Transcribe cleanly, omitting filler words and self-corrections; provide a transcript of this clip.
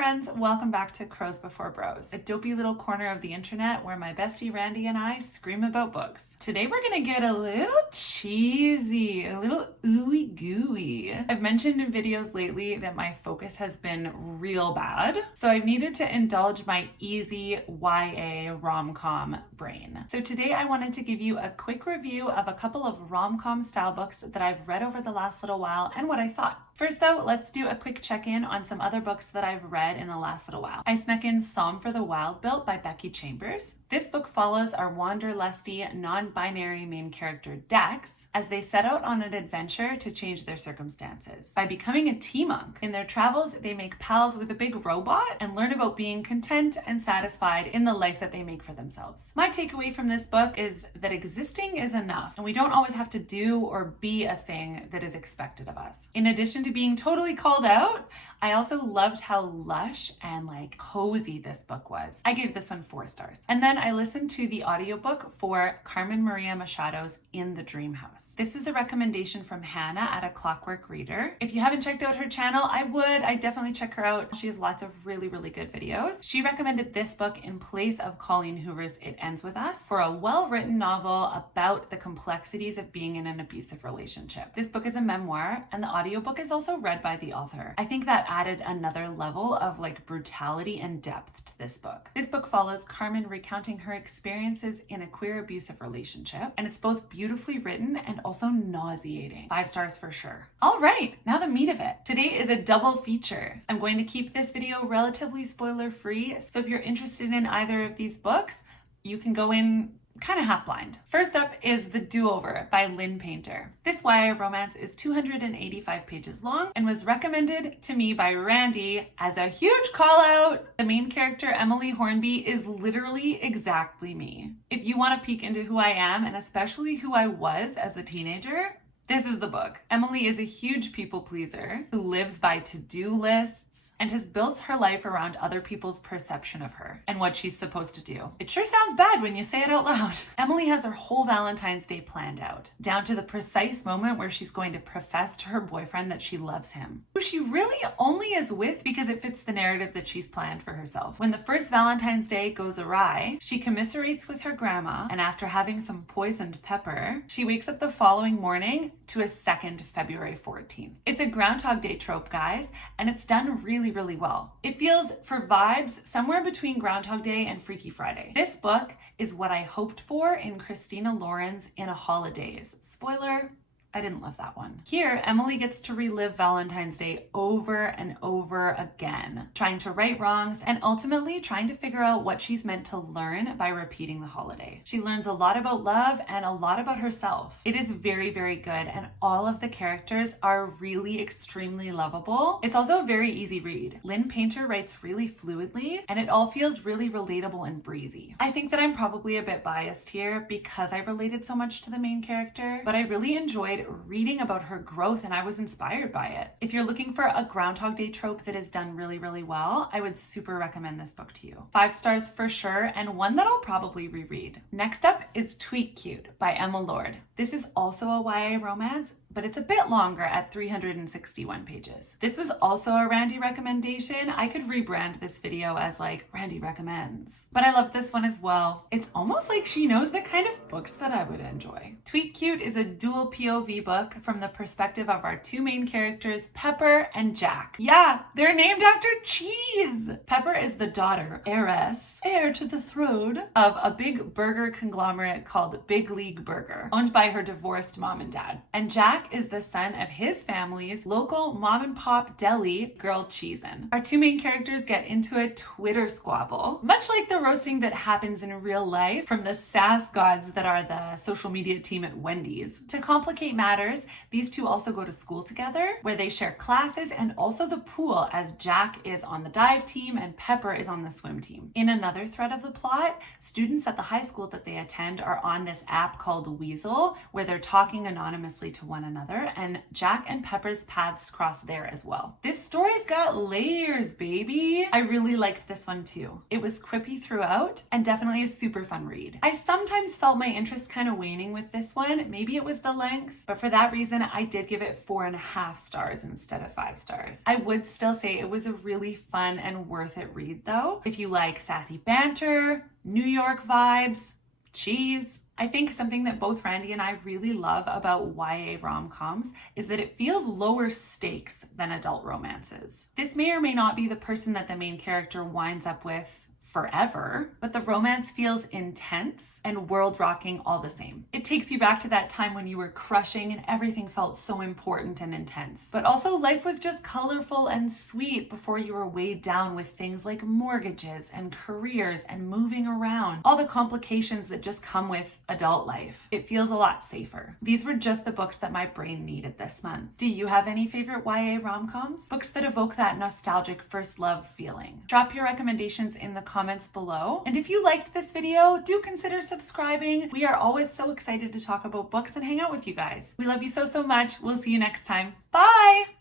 friends, welcome back to Crows Before Bros, a dopey little corner of the internet where my bestie Randy and I scream about books. Today we're gonna get a little cheesy, a little ooey gooey. I've mentioned in videos lately that my focus has been real bad, so I've needed to indulge my easy YA rom-com brain. So today I wanted to give you a quick review of a couple of rom-com style books that I've read over the last little while and what I thought. First though, let's do a quick check-in on some other books that I've read in the last little while. I snuck in Psalm for the Wild Built by Becky Chambers. This book follows our wanderlusty, non-binary main character Dex as they set out on an adventure to change their circumstances. By becoming a tea monk, in their travels they make pals with a big robot and learn about being content and satisfied in the life that they make for themselves. My takeaway from this book is that existing is enough and we don't always have to do or be a thing that is expected of us. In addition to being totally called out, I also loved how lush and cozy this book was. I gave this one 4 stars. And then I listened to the audiobook for Carmen Maria Machado's In the Dream House. This was a recommendation from Hannah at A Clockwork Reader. If you haven't checked out her channel, I definitely check her out. She has lots of really good videos. She recommended this book in place of Colleen Hoover's It Ends With Us for a well-written novel about the complexities of being in an abusive relationship. This book is a memoir and the audiobook is also read by the author. I think that added another level of brutality and depth to this book. This book follows Carmen recounting her experiences in a queer abusive relationship, and it's both beautifully written and also nauseating. 5 stars for sure. All right, now the meat of it. Today is a double feature. I'm going to keep this video relatively spoiler free, so if you're interested in either of these books, you can go in kind of half blind. First up is The Do-Over by Lynn Painter. This YA romance is 285 pages long and was recommended to me by Randy as a huge call out. The main character, Emily Hornby, is literally exactly me. If you want to peek into who I am and especially who I was as a teenager, this is the book. Emily is a huge people pleaser who lives by to-do lists and has built her life around other people's perception of her and what she's supposed to do. It sure sounds bad when you say it out loud. Emily has her whole Valentine's Day planned out, down to the precise moment where she's going to profess to her boyfriend that she loves him, who she really only is with because it fits the narrative that she's planned for herself. When the first Valentine's Day goes awry, she commiserates with her grandma, and after having some poisoned pepper, she wakes up the following morning to a second February 14th. It's a Groundhog Day trope, guys, and it's done really well. It feels, for vibes, somewhere between Groundhog Day and Freaky Friday. This book is what I hoped for in Christina Lauren's In a Holidays. Spoiler, I didn't love that one. Here, Emily gets to relive Valentine's Day over and over again, trying to right wrongs and ultimately trying to figure out what she's meant to learn by repeating the holiday. She learns a lot about love and a lot about herself. It is very good, and all of the characters are really extremely lovable. It's also a very easy read. Lynn Painter writes really fluidly, and it all feels really relatable and breezy. I think that I'm probably a bit biased here because I related so much to the main character, but I really enjoyed reading about her growth and I was inspired by it. If you're looking for a Groundhog Day trope that is done really well, I would super recommend this book to you. 5 stars for sure, and one that I'll probably reread. Next up is Tweet Cute by Emma Lord. This is also a YA romance, but it's a bit longer at 361 pages. This was also a Randy recommendation. I could rebrand this video as Randy Recommends, but I love this one as well. It's almost like she knows the kind of books that I would enjoy. Tweet Cute is a dual POV book from the perspective of our 2 main characters, Pepper and Jack. Yeah, they're named after cheese. Pepper is the daughter, heir to the throne of a big burger conglomerate called Big League Burger, owned by her divorced mom and dad. And Jack is the son of his family's local mom and pop deli, Girl Cheesin'. Our 2 main characters get into a Twitter squabble, much like the roasting that happens in real life from the sass gods that are the social media team at Wendy's. To complicate matters, these 2 also go to school together, where they share classes and also the pool, as Jack is on the dive team and Pepper is on the swim team. In another thread of the plot, students at the high school that they attend are on this app called Weasel, where they're talking anonymously to one another, and Jack and Pepper's paths cross there as well. This story's got layers, baby. I really liked this one too. It was quippy throughout and definitely a super fun read. I sometimes felt my interest kind of waning with this one. Maybe it was the length, but for that reason, I did give it 4.5 stars instead of 5 stars. I would still say it was a really fun and worth it read though. If you like sassy banter, New York vibes, cheese. I think something that both Randy and I really love about YA rom-coms is that it feels lower stakes than adult romances. This may or may not be the person that the main character winds up with forever, but the romance feels intense and world-rocking all the same. It takes you back to that time when you were crushing and everything felt so important and intense. But also life was just colorful and sweet before you were weighed down with things like mortgages and careers and moving around, all the complications that just come with adult life. It feels a lot safer. These were just the books that my brain needed this month. Do you have any favorite YA rom-coms? Books that evoke that nostalgic first love feeling? Drop your recommendations in the comments below. And if you liked this video, do consider subscribing. We are always so excited to talk about books and hang out with you guys. We love you so much. We'll see you next time. Bye!